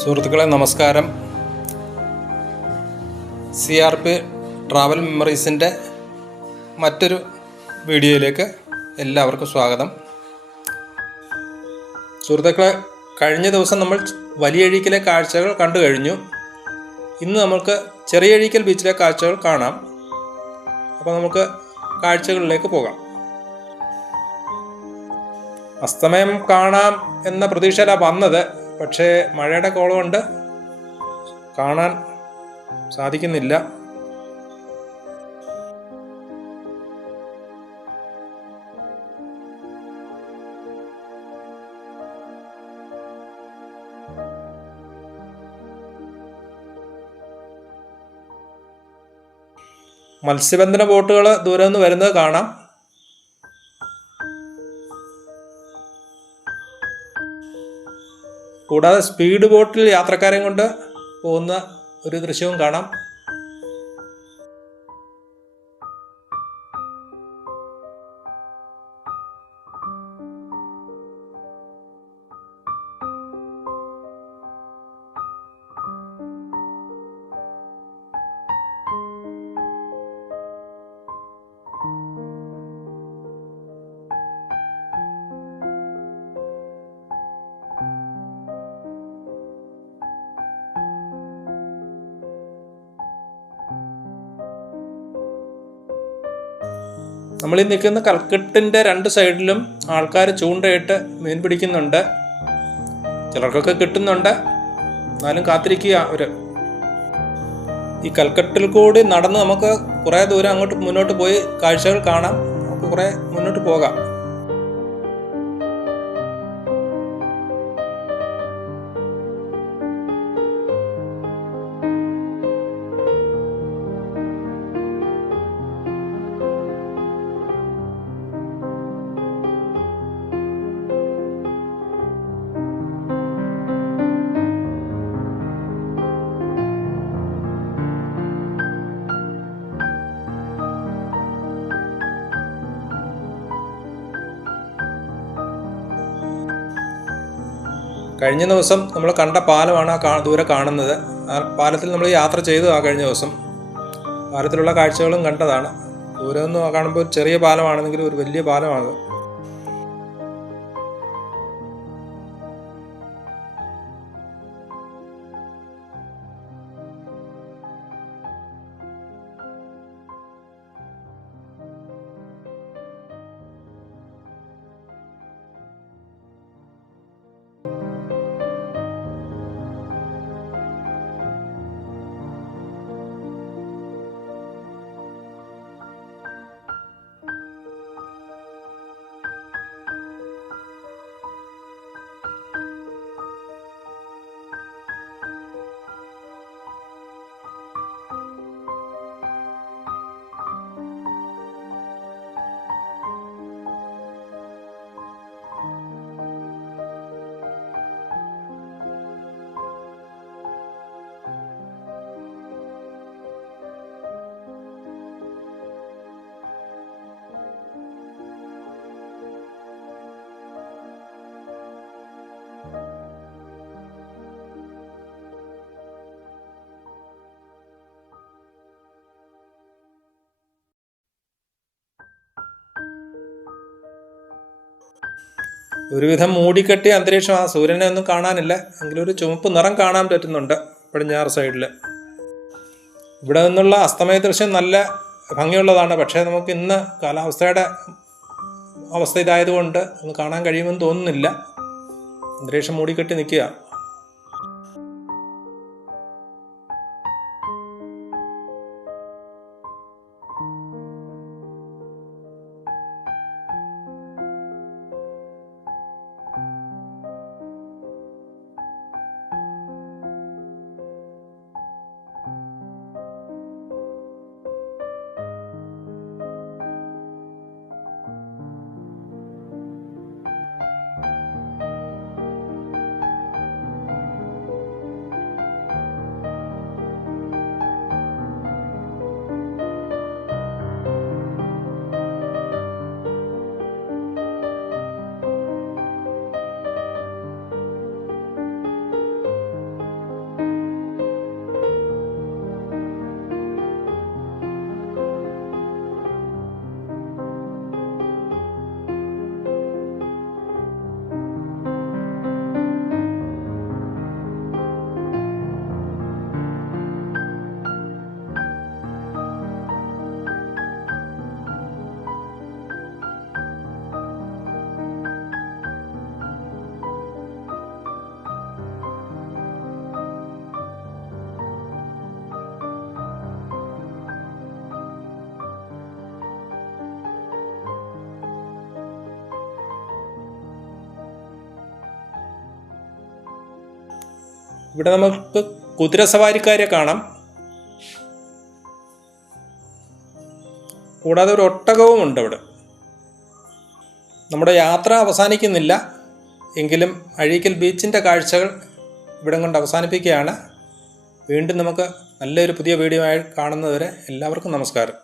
സുഹൃത്തുക്കളെ നമസ്കാരം. CRP travel മെമ്മറീസിൻ്റെ മറ്റൊരു വീഡിയോയിലേക്ക് എല്ലാവർക്കും സ്വാഗതം. സുഹൃത്തുക്കളെ, കഴിഞ്ഞ ദിവസം നമ്മൾ വലിയഴീക്കലെ കാഴ്ചകൾ കണ്ടു കഴിഞ്ഞു. ഇന്ന് നമുക്ക് ചെറിയഴീക്കൽ ബീച്ചിലെ കാഴ്ചകൾ കാണാം. അപ്പോൾ നമുക്ക് കാഴ്ചകളിലേക്ക് പോകാം. അസ്തമയം കാണാം എന്ന പ്രതീക്ഷയിലാണ് വന്നത്. പക്ഷേ മഴയുടെ കോളം കൊണ്ട് കാണാൻ സാധിക്കുന്നില്ല. മത്സ്യബന്ധന ബോട്ടുകൾ ദൂരെ നിന്ന് വരുന്നത് കാണാം. കൂടാതെ സ്പീഡ് ബോട്ടിൽ യാത്രക്കാരെയും കൊണ്ട് പോകുന്ന ഒരു ദൃശ്യവും കാണാം. നമ്മളീ നിൽക്കുന്ന കൽക്കെട്ടിൻ്റെ രണ്ട് സൈഡിലും ആൾക്കാർ ചൂണ്ടയിട്ട് മീൻ പിടിക്കുന്നുണ്ട്. ചിലർക്കൊക്കെ കിട്ടുന്നുണ്ട്, എന്നാലും കാത്തിരിക്കുക അവർ. ഈ കൽക്കെട്ടിൽ കൂടി നടന്ന് നമുക്ക് കുറേ ദൂരം അങ്ങോട്ട് മുന്നോട്ട് പോയി കാഴ്ചകൾ കാണാം. നമുക്ക് കുറേ മുന്നോട്ട് പോകാം. കഴിഞ്ഞ ദിവസം നമ്മൾ കണ്ട പാലമാണ് ദൂരെ കാണുന്നത്. ആ പാലത്തിൽ നമ്മൾ യാത്ര ചെയ്തു. കഴിഞ്ഞ ദിവസം പാലത്തിലുള്ള കാഴ്ചകളും കണ്ടതാണ്. ദൂരെ നിന്ന് കാണുമ്പോൾ ചെറിയ പാലമാണെങ്കിലും ഒരു വലിയ പാലമാണ്. ഒരുവിധം മൂടിക്കെട്ടിയ അന്തരീക്ഷമാണ്. സൂര്യനെ ഒന്നും കാണാനില്ല, എങ്കിലും ഒരു ചുവപ്പ് നിറം കാണാൻ പറ്റുന്നുണ്ട് പടിഞ്ഞാറ് സൈഡിൽ. ഇവിടെ നിന്നുള്ള അസ്തമയ ദൃശ്യം നല്ല ഭംഗിയുള്ളതാണ്. പക്ഷേ നമുക്ക് ഇന്ന് കാലാവസ്ഥയുടെ അവസ്ഥ ഇതായതുകൊണ്ട് ഒന്ന് കാണാൻ കഴിയുമെന്ന് തോന്നുന്നില്ല. അന്തരീക്ഷം മൂടിക്കെട്ടി നിൽക്കുക. ഇവിടെ നമുക്ക് കുതിരസവാരിക്കാരെ കാണാം. കൂടാതെ ഒരു ഒട്ടകവും ഉണ്ട് അവിടെ. നമ്മുടെ യാത്ര അവസാനിക്കുന്നില്ല എങ്കിലും അഴീക്കൽ ബീച്ചിൻ്റെ കാഴ്ചകൾ ഇവിടം കൊണ്ട് അവസാനിപ്പിക്കുകയാണ്. വീണ്ടും നമുക്ക് നല്ലൊരു പുതിയ വീഡിയോ ആയി കാണുന്നതുവരെ എല്ലാവർക്കും നമസ്കാരം.